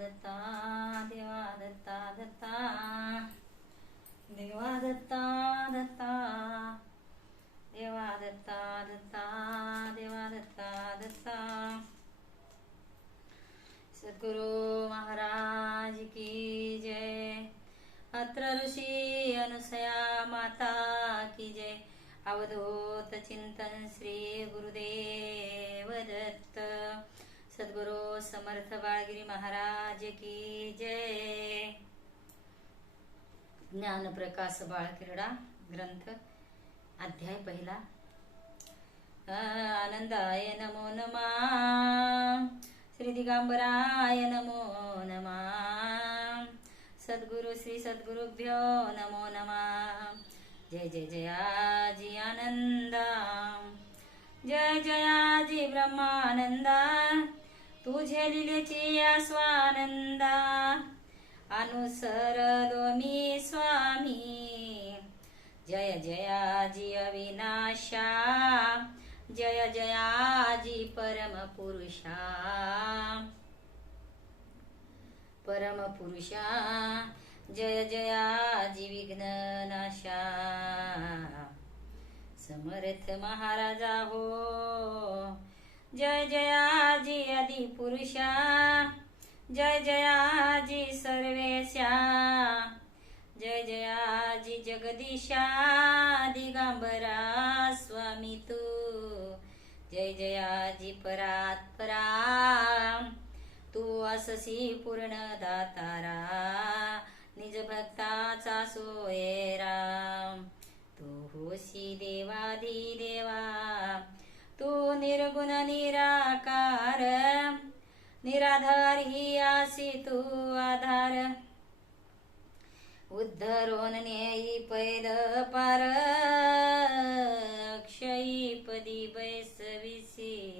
दत्ता देवा दत्ता दत्ता देवा दत्ता दत्ता देवा दत्ता दत्ता देवा दत्ता दत्ता सद्गुरु महाराज की जय अत्र ऋषी अनुसया माता की जय अवधूत चिंतन श्री गुरुदेव दत्त सद्गुरु समर्थ बाळगिरी महाराज की जय. ज्ञानप्रकाश बाळकिरडा ग्रंथ अध्याय पहिला. आनंदाय नमो नमा. श्री दिगंबराय नमो नमा. सद्गुरु श्री सद्गुरुभ्यो नमो नमा. जय जय जयाजी आनंदा. जय जयाजी ब्रह्मानंदा. तुझे लिलेची स्वानंदा अनुसरलो मी स्वामी. जय जयाजी अविनाशा जय जयाजी परम पुरुषा परम पुरुषा जय जयाजी विघ्ननाशा. समर्थ महाराजा हो जय जया पुरुषा जय जयाजी सर्वेशा जय जयाजी जगदीशा दिगंबरा स्वामी तू जय जयाजी परात्परा तू अससी पूर्ण दातारा निज भक्ताचा सोयरा तू होशी दि देवा तू निर्गुण निरा निराधार ही आसी तू आधार. उद्धरोन नेई पैद पार. अक्षयी पदी बैसविसी.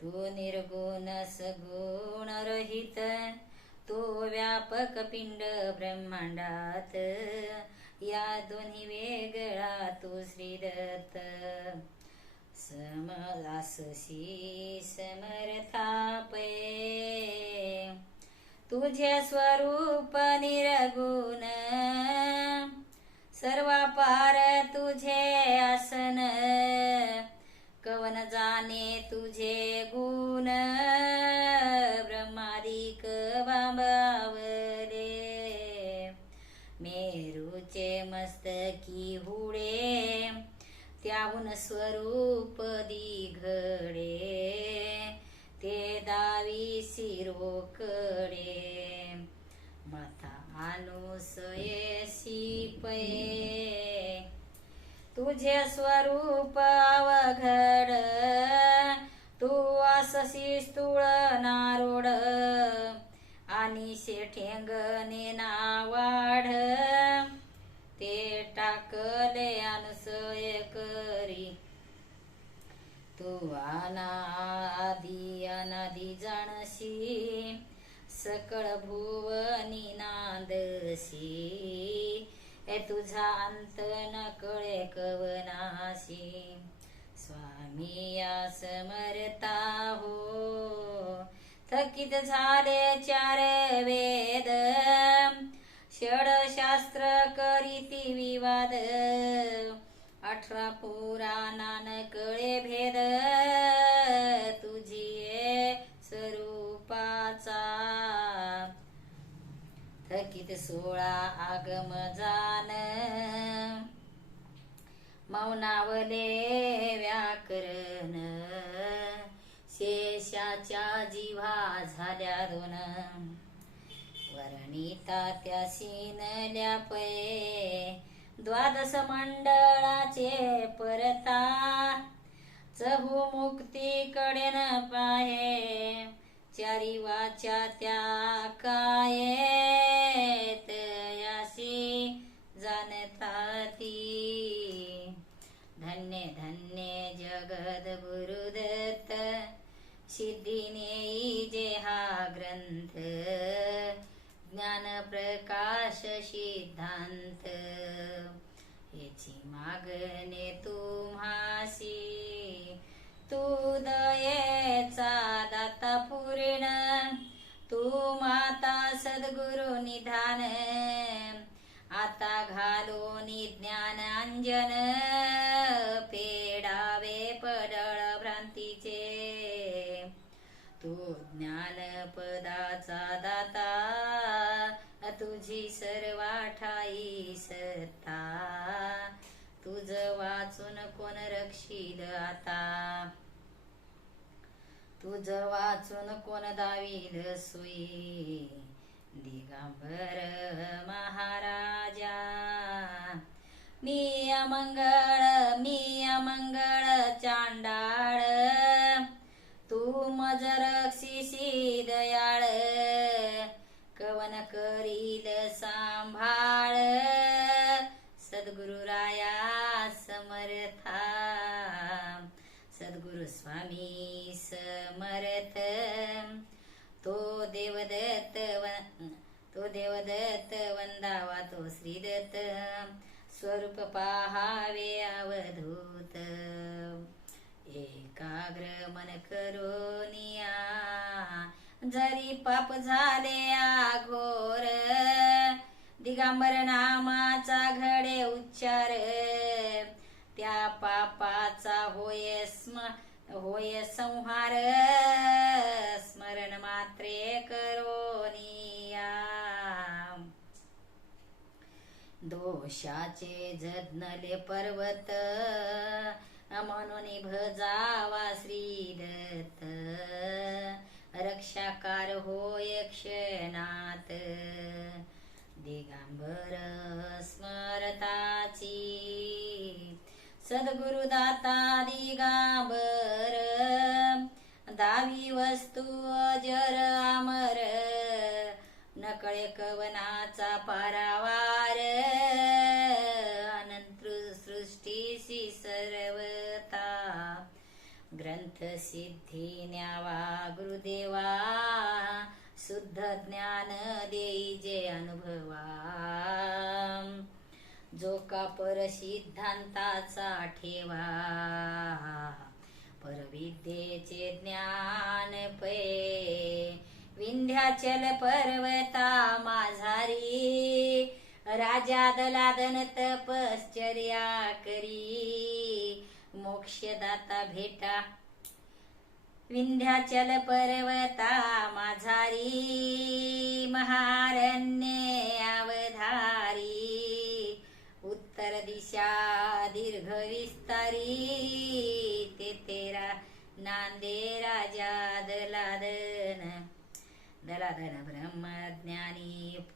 तू निर्गुण सगुण रहित. तो व्यापक पिंड ब्रह्मांडात. या दोन्ही वेगळा तू श्रीदत्त. समलाससी समर्थापे। तुझे स्वरूप निरगुण। सर्वापार तुझे आसन। कवन जाणे तुझे गुण। स्वरूप दिघडे ते दावी सिरोकडे माता अनुसयसी पये तुझे स्वरूप अवघड तू अससी स्थूळ नारोड आणि शेठेंगने ना वाढ तू अनादी अनादी जाणशी सकळ भुवनी नांदशी ए तुझा अंत न कळे कवनाशी स्वामी या समरता हो। थकीत झाले चार वेद। षडशास्त्र करीती विवाद। आठवा पुराणान कळे भेद तुझी स्वरूपाचा. थकीत सोळा आगम जान. मौनावले व्याकरण. शेषाच्या जिव्हा झाल्या दोन. वर्णिता त्या सीनल्या पै. द्वादश मंडळाचे परता चहू मुक्तीकडे न पाहे चारी वाचा त्या कायेत यासी जाणता ती. धन्य धन्य जगद गुरुदत्त सिद्धिने जे हा ग्रंथ ज्ञान प्रकाश सिद्धांत. मागणे तुम्हासी तू दयेचा दाता पूर्ण तू माता सद्गुरु निधान आता घालून ज्ञान अंजन पेडावे पडळ भ्रांतीचे. तू ज्ञान पदाचा दाता तुझी सर्वाठाई सत्ता. तुझ वाचून कोण रक्षील आता? तुझ वाचून कोण दावील सुई? दिगंबर महाराजा मी अमंगळ मी अमंगळ चांडाळ. तू मज रक्षिसी दयाळ कवन करील सांभाळ. सद्गुरु स्वामी समर्थ. तो देवदत्त व- तो देवदत्त वंदावा तो श्रीदत्त स्वरूप पाहावे अवधूत. एकाग्र मन करोनिया जरी पाप झाले आघोर दिगंबर नामाचा घडे उच्चार. त्या पापाचा होय स्म होय संहार स्मरण मात्रे करोनिया दोषाचे जज्ञले पर्वत म्हणून भजावा श्रीदत्त. रक्षाकार होय क्षणात दिगंबर स्मरताची. सद्गुरुदाता दिगांबर दावी वस्तू अजर अमर नकळे कवनाचा पारावार अनंत सृष्टीशी सर्वता ग्रंथ सिद्धी न्यावा गुरुदेवा शुद्ध ज्ञान देई जे अनुभवा. जो का पर सिद्धांताचा ठेवा. परविद्येचे ज्ञान पै विंध्याचल पर्वता माझारी राजा दलादन तपश्चर्या करी. मोक्षदाता भेटा विंध्याचल पर्वता माझारी महारण्ये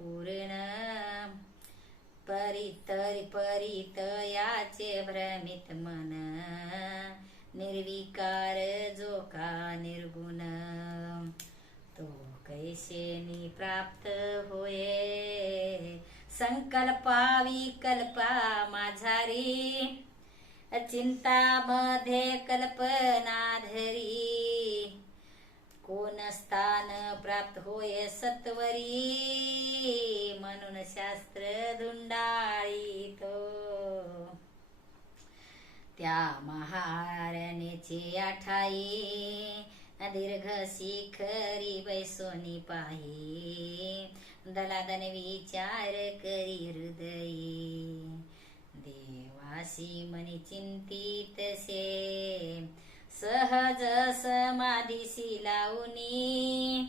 पूर्ण परितरी परित याचे भ्रमित मन. निर्विकार जो का निर्गुण. तो कैसेनी प्राप्त होये? संकल्पा विकल्पा माझारी. चिंता मध्ये कल्पना धरी कोण स्थान प्राप्त होय सत्वरी? म्हणून शास्त्र धुंडाळी तो त्या महाराणीची आठाई दीर्घ शिखरी बैसोनी पाही दलादन विचार करी हृदयी देवासी मनी चिंतित से सहज समाधीशी लावणी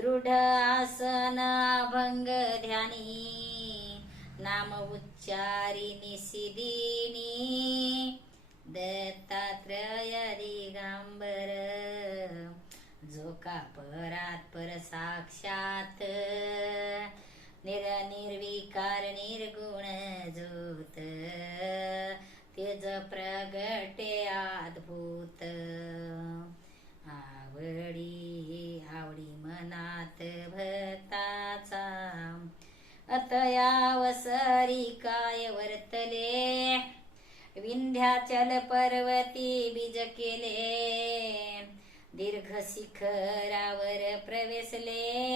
दृढ आसन अभंग ध्यानी नाम उच्चारिणी सिदिनी दत्तात्रय दिगांबर जो का परात पर साक्षात निरनिर्विकार निर्गुण ज्योत तेज प्रगटे अद्भुत आवडी मनात भक्ताचा अतयावसरी काय वर्तले? विंध्याचल पर्वती बीज केले. दीर्घ शिखरावर प्रवेशले.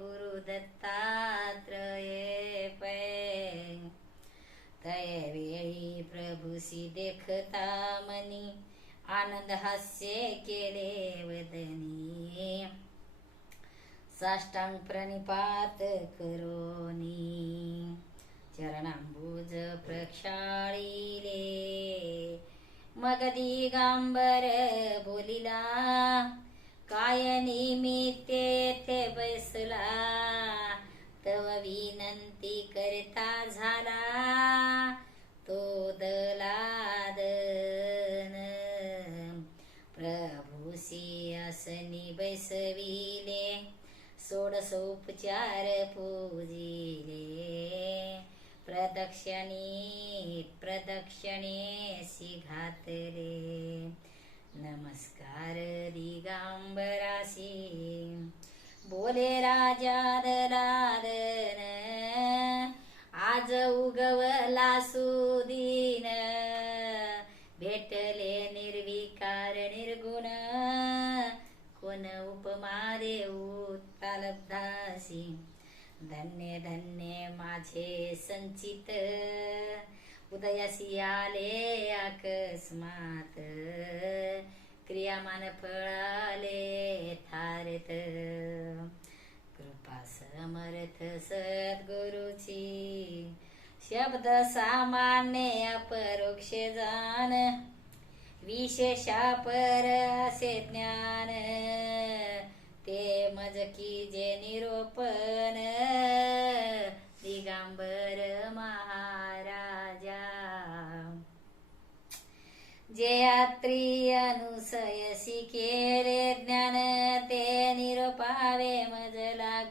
गुरु दत्तात्रय तय वेळी प्रभूसी देखता मनी आनंद हास्य केले वदनी. साष्टांग प्रणिपात करोनी चरणांबुज प्रक्षाळीले. मग दिगांबर बोलिला. काय निमित्ते ते बसला. सोपचार पूजिले। प्रदक्षिणी प्रदक्षिणे घातले नमस्कार दिगांबरासी। बोले राजा दलादन। आज उगवला धन्य धन्य माझे संचित. उदयासी आले अकस्मात. क्रियामान फळाले थारत. कृपा समर्थ सद्गुरुची. शब्द सामान्य अपरोक्ष जाण विशेषापर असे ज्ञान. ते मज की जे निरोपण दिगांबर महाराजा. जे अनुसयसी केले ज्ञान ते निरोपावे मज लागू.